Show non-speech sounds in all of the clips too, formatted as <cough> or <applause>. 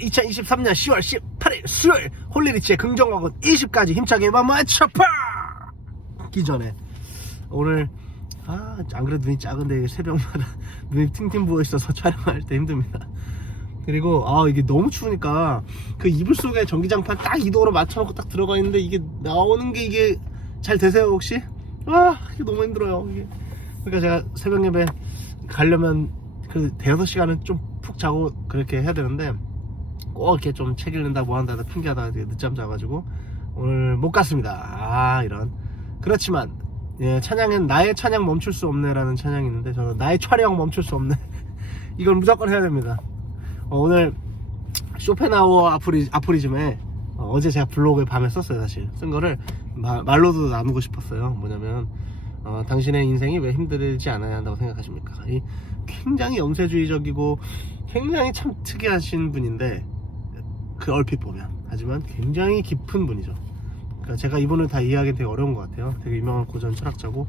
2023년 10월 18일 수요일 홀리리치의 긍정광고 20까지 힘차게 맞춰봐 기전에. 오늘 아 안 그래도 눈이 작은데 새벽마다 <laughs> 눈이 팅팅 부어 있어서 촬영할 때 힘듭니다. 그리고 아 이게 너무 추우니까 그 이불 속에 전기장판 딱 이도로 맞춰놓고 딱 들어가 있는데 이게 나오는 게 이게 잘 되세요 혹시? 아 이게 너무 힘들어요 이게. 그러니까 제가 새벽 예배 가려면 그 대여섯 시간은 좀 푹 자고 그렇게 해야 되는데 꼭 이렇게 좀 책 읽는다 뭐 한다 핑계하다가 늦잠 자가지고 오늘 못 갔습니다. 아 이런. 그렇지만 예, 찬양은 나의 찬양 멈출 수 없네라는 찬양이 있는데 저는 나의 촬영 멈출 수 없네. <laughs> 이걸 무조건 해야 됩니다. 어, 오늘 쇼펜하우어 아프리, 아프리즘에 어, 제 제가 블로그에 밤에 썼어요 사실. 쓴 거를 마- 말로도 나누고 싶었어요. 뭐냐면 어, 당신의 인생이 왜 힘들지 않아야 한다고 생각하십니까? 이 굉장히 염세주의적이고 굉장히 참 특이하신 분인데 그 얼핏 보면. 하지만 굉장히 깊은 분이죠. 그러니까 제가 이분을 다 이해하기는 되게 어려운 것 같아요. 되게 유명한 고전 철학자고.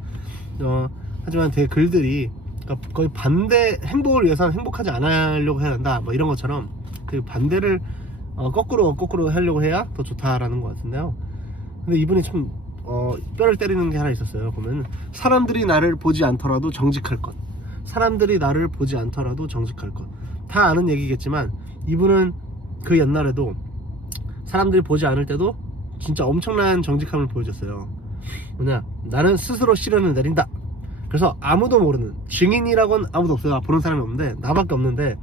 어, 하지만 되게 글들이 그러니까 거의 반대 행복을 위해서는 행복하지 않으려고 해야 한다. 뭐 이런 것처럼 그 반대를 어, 거꾸로 거꾸로 하려고 해야 더 좋다라는 것 같은데요. 근데 이분이 참 어, 뼈를 때리는 게 하나 있었어요 보면 사람들이 나를 보지 않더라도 정직할 것. 사람들이 나를 보지 않더라도 정직할 것. 다 아는 얘기겠지만 이분은 그 옛날에도 사람들이 보지 않을 때도 진짜 엄청난 정직함을 보여줬어요 뭐냐 나는 스스로 시련을 내린다 그래서 아무도 모르는 증인이라고는 아무도 없어요 보는 사람이 없는데 나밖에 없는데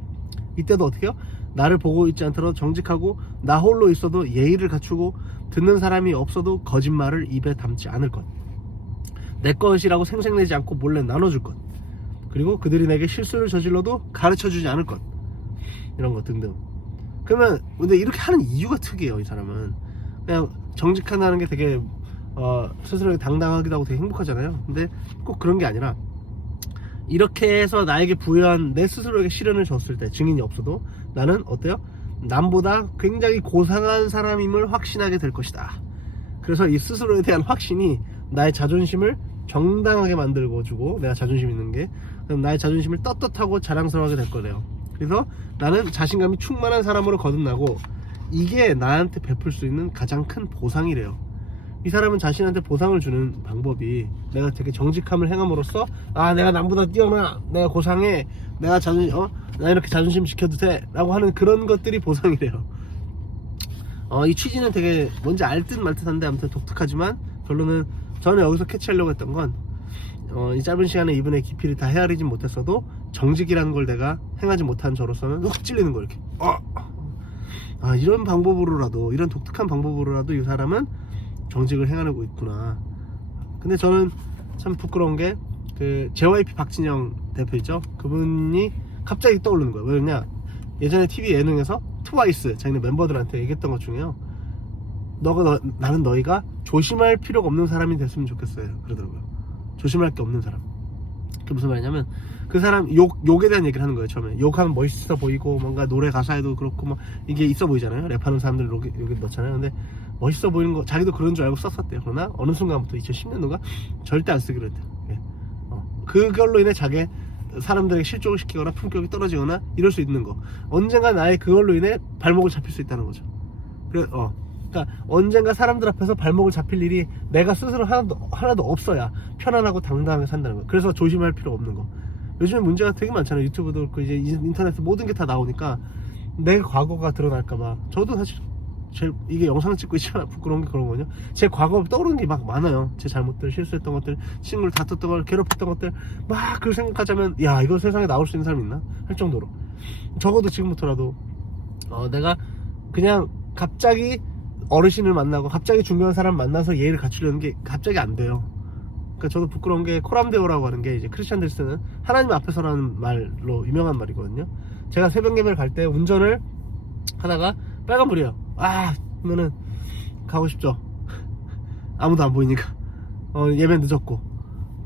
이때도 어떻게 해요? 나를 보고 있지 않더라도 정직하고 나 홀로 있어도 예의를 갖추고 듣는 사람이 없어도 거짓말을 입에 담지 않을 것. 내 것이라고 생색내지 않고 몰래 나눠줄 것. 그리고 그들이 내게 실수를 저질러도 가르쳐 주지 않을 것. 이런 것 등등. 그러면 근데 이렇게 하는 이유가 특이해요, 이 사람은. 그냥 정직하다는 게 되게 어, 스스로 당당하기도 하고 되게 행복하잖아요. 근데 꼭 그런 게 아니라 이렇게 해서 나에게 부여한 내 스스로에게 시련을 줬을 때 증인이 없어도 나는 어때요? 남보다 굉장히 고상한 사람임을 확신하게 될 것이다. 그래서 이 스스로에 대한 확신이 나의 자존심을 정당하게 만들고 주고 내가 자존심 있는 게 그럼 나의 자존심을 떳떳하고 자랑스러워하게 될 거래요. 그래서 나는 자신감이 충만한 사람으로 거듭나고 이게 나한테 베풀 수 있는 가장 큰 보상이래요. 이 사람은 자신한테 보상을 주는 방법이 내가 되게 정직함을 행함으로써 아 내가 남보다 뛰어나 내가 고상해 내가 자존 어나 이렇게 자존심 지켜도 돼라고 하는 그런 것들이 보상이래요. 어 이 취지는 되게 뭔지 알 듯 말 듯한데 아무튼 독특하지만 결론은 저는 여기서 캐치하려고 했던 건 어, 이 짧은 시간에 이분의 깊이를 다 헤아리진 못했어도 정직이라는 걸 내가 행하지 못한 저로서는 훅 찔리는 거 이렇게 어. 아 이런 방법으로라도 이런 독특한 방법으로라도 이 사람은 정직을 행하고 있구나. 근데 저는 참 부끄러운 게 그 JYP 박진영 대표 있죠? 그분이 갑자기 떠오르는 거예요. 왜냐? 예전에 TV 예능에서 트와이스 자기네 멤버들한테 얘기했던 것 중에요. 너가 너- 나는 너희가 조심할 필요가 없는 사람이 됐으면 좋겠어요. 그러더라고요. 조심할 게 없는 사람. 그게 무슨 말이냐면 그 사람 욕 욕에 대한 얘기를 하는 거예요. 처음에 욕하면 멋있어 보이고 뭔가 노래 가사에도 그렇고 막 이게 있어 보이잖아요. 랩하는 사람들 여기 여기 넣잖아요. 근데 멋있어 보이는 거 자기도 그런 줄 알고 썼었대요. 그러나 어느 순간부터 2010년도가 절대 안 쓰기로 했대요. 예. 어. 그걸로 인해 자기 사람들에게 실족을 시키거나 품격이 떨어지거나 이럴 수 있는 거. 언젠가 나의 그걸로 인해 발목을 잡힐 수 있다는 거죠. 그래 어. 그러니까 언젠가 사람들 앞에서 발목을 잡힐 일이 내가 스스로 하나도 하나도 없어야 편안하고 당당하게 산다는 거예요. 그래서 조심할 필요 없는 거. 요즘에 문제가 되게 많잖아요. 유튜브도 그렇고 이제 인터넷에 모든 게 다 나오니까 내 과거가 드러날까봐. 저도 사실 제 이게 영상 찍고 있지만 <laughs> 부끄러운 게 그런 거냐. 제 과거 떠오르는 게 막 많아요. 제 잘못들, 실수했던 것들, 친구를 다퉜던 걸, 괴롭혔던 것들 막 그걸 생각하자면 야 이거 세상에 나올 수 있는 사람 있나 할 정도로 적어도 지금부터라도 어, 내가 그냥 갑자기 어르신을 만나고 갑자기 중요한 사람 만나서 예의를 갖추려는 게 갑자기 안 돼요. 그러니까 저도 부끄러운 게 코람데오라고 하는 게 이제 크리스천들 쓰는 하나님 앞에서라는 말로 유명한 말이거든요. 제가 새벽 예배를 갈 때 운전을 하다가 빨간불이에요. 아, 그러면은 가고 싶죠. <laughs> 아무도 안 보이니까. 어, 예배 늦었고.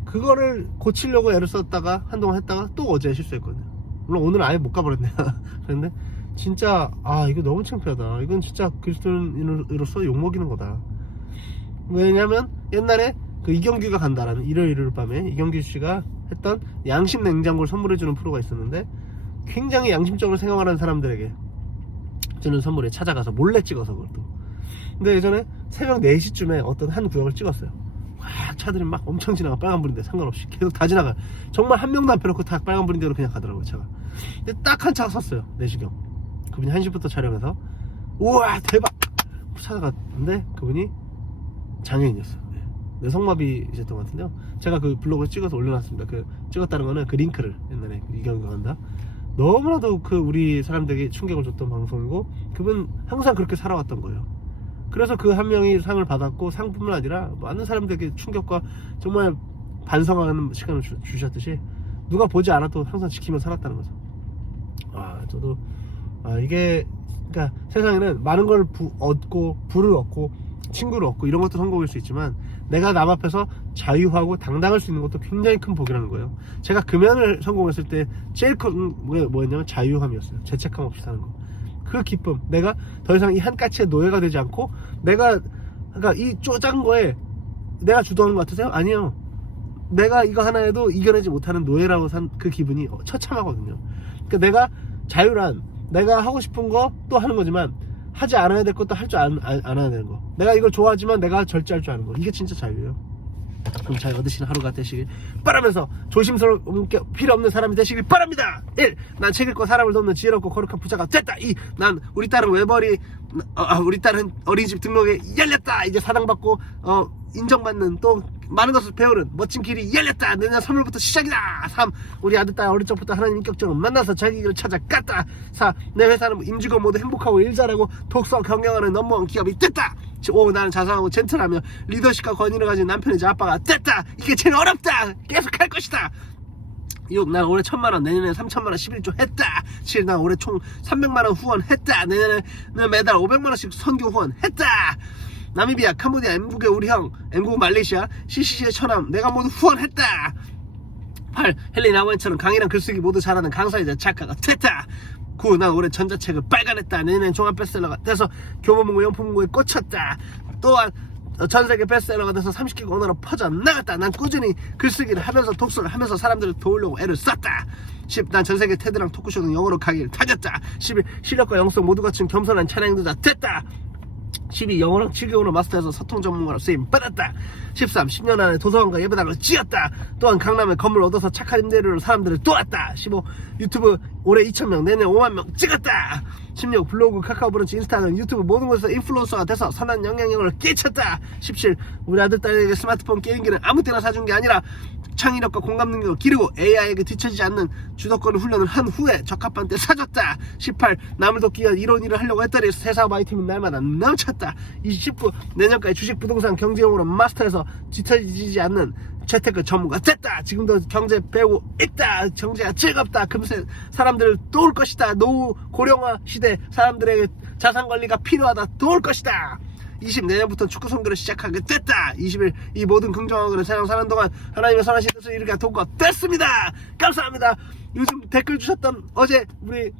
그거를 고치려고 애를 썼다가 한동안 했다가 또 어제 실수했거든요. 물론 오늘 아예 못 가버렸네요. <laughs> 그런데 진짜 아 이거 너무 창피하다. 이건 진짜 그리스도인으로서 욕먹이는 거다. 왜냐면 옛날에 그 이경규가 간다라는 일요일 밤에 이경규 씨가 했던 양심 냉장고를 선물해주는 프로가 있었는데 굉장히 양심적으로 생활하는 사람들에게 주는 선물에 찾아가서 몰래 찍어서 그것도 근데 예전에 새벽 4시쯤에 어떤 한 구역을 찍었어요. 와 차들이 막 엄청 지나가 빨간불인데 상관없이 계속 다 지나가. 정말 한 명도 안 펴놓고 다 빨간불인대로 그냥 가더라고요 차가. 근데 딱 한 차가 섰어요 4시경 그분이 1시부터 촬영해서 우와 대박! 찾아갔는데 그분이 장애인이었어요. 네. 뇌성마비이셨던 것 같은데요. 제가 그 블로그에 찍어서 올려놨습니다. 그 찍었다는 거는 그 링크를 옛날에 그 이경규가 한다. 너무나도 그 우리 사람들에게 충격을 줬던 방송이고 그분 항상 그렇게 살아왔던 거예요. 그래서 그 한 명이 상을 받았고 상뿐만 아니라 많은 사람들에게 충격과 정말 반성하는 시간을 주, 주셨듯이 누가 보지 않아도 항상 지키며 살았다는 거죠. 아 저도 아 이게 그러니까 세상에는 많은 걸 부- 얻고 부를 얻고 친구를 얻고 이런 것도 성공일 수 있지만 내가 남 앞에서 자유하고 당당할 수 있는 것도 굉장히 큰 복이라는 거예요. 제가 금연을 성공했을 때 제일 큰 뭐- 뭐였냐면 자유함이었어요. 죄책감 없이 사는 거. 그 기쁨. 내가 더 이상 이 한 가치의 노예가 되지 않고 내가 그러니까 이 쪼잔 거에 내가 주도하는 것 같으세요? 아니요. 내가 이거 하나에도 이겨내지 못하는 노예라고 산 그 기분이 어, 처참하거든요. 그러니까 내가 자유란 내가 하고 싶은 거 또 하는 거지만 하지 않아야 될 것도 할줄 알아야 되는 거. 내가 이걸 좋아하지만 내가 절제할 줄 아는 거. 이게 진짜 자유예요. 그럼 잘 얻으시는 하루가 되시길 바라면서 조심스러운 게 필요 없는 사람이 되시길 바랍니다. 1. 난 책 읽고 사람을 돕는 지혜롭고 거룩한 부자가 됐다. 2. 난 우리 딸은 외벌이 어, 아, 우리 딸은 어린이집 등록에 열렸다. 이제 사랑받고 어, 인정받는 또 많은 것을 배우는 멋진 길이 열렸다. 내년 3월부터 시작이다. 3. 우리 아들 딸 어릴 적부터 하나님 인격적으로 만나서 자기 길을 찾아갔다. 4. 내 회사는 임직원 모두 행복하고 일 잘하고 독서 경영하는 넘버원 기업이 됐다. 5. 나는 자상하고 젠틀하며 리더십과 권위를 가진 남편이자 아빠가 됐다. 이게 제일 어렵다. 계속 할 것이다. 6. 난 올해 천만원, 내년에 3천만원 11조 했다. 7. 난 올해 총 300만원 후원했다. 내년에는 매달 500만원씩 선교 후원했다. 나미비아, 캄보디아, M국의 우리 형, M국 말레이시아, CCC의 처남, 내가 모두 후원했다. 8. 헬린 아원처럼 강의랑 글쓰기 모두 잘하는 강사이자 작가가 됐다. 9. 난 올해 전자책을 빨간했다. 내년엔 종합 베스트셀러가 돼서 교보문고 용품문고에 꽂혔다. 또한 전 세계 베스트셀러가 돼서 30개국 언어로 퍼져 나갔다. 난 꾸준히 글쓰기를 하면서 독서를 하면서 사람들을 도우려고 애를 썼다. 10. 난 전 세계 테드랑 토크쇼 등 영어로 강의를 다녔다. 11. 실력과 영성 모두 갖춘 겸손한 찬양도자 됐다. 12. 영어랑 7개월로 마스터해서 소통 전문가로 쓰임 받았다. 13. 10년 안에 도서관과 예배당을 지었다. 또한 강남에 건물 얻어서 착한 임대료로 사람들을 도왔다. 15. 유튜브 올해 2,000명, 내년 5만 명 찍었다. 16. 블로그, 카카오 브런치, 인스타그램, 유튜브 모든 곳에서 인플루언서가 돼서 선한 영향력을 끼쳤다. 17. 우리 아들, 딸에게 스마트폰 게임기는 아무 때나 사준 게 아니라 창의력과 공감 능력을 기르고 AI에게 뒤처지지 않는 주도권 훈련을 한 후에 적합한 때 사줬다. 18. 남을 돕기 위한 이런 일을 하려고 했더니 세사업 아이템은 날마다 넘쳤다. 29. 내년까지 주식 부동산 경제용으로 마스터해서 뒤처지지 않는 재테크 전문가 됐다. 지금도 경제 배우고 있다. 경제가 즐겁다. 금세 사람들을 도울 것이다. 노후 고령화 시대 사람들에게 자산 관리가 필요하다. 도울 것이다. 20 내년부터 축구 선교를 시작하게 됐다. 21이 모든 긍정어그를 세상 사는 동안 하나님의 선하신 뜻을 이루게 도가 됐습니다. 감사합니다. 요즘 댓글 주셨던 어제 우리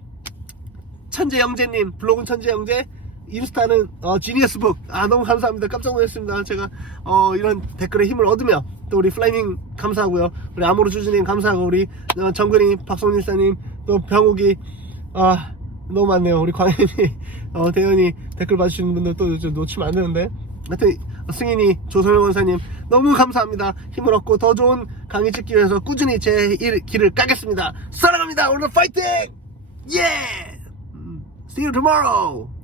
천재 영재님 블로그는 천재 영재 인스타는 어, 지니어스북 아 너무 감사합니다. 깜짝 놀랐습니다. 제가 어, 이런 댓글에 힘을 얻으며 또 우리 플라이밍 감사하고요. 우리 아모르 주주님 감사하고 우리 어, 정근이 박성일사님 또 병욱이 아 너무 많네요. 우리 광현이 <laughs> 어, 대현이 댓글 봐주시는 분들 또 놓치면 안 되는데. 하여튼 승인이 조성영 원사님 너무 감사합니다. 힘을 얻고 더 좋은 강의 찍기 위해서 꾸준히 제 일, 길을 까겠습니다. 사랑합니다. 오늘 파이팅! 예! See you tomorrow.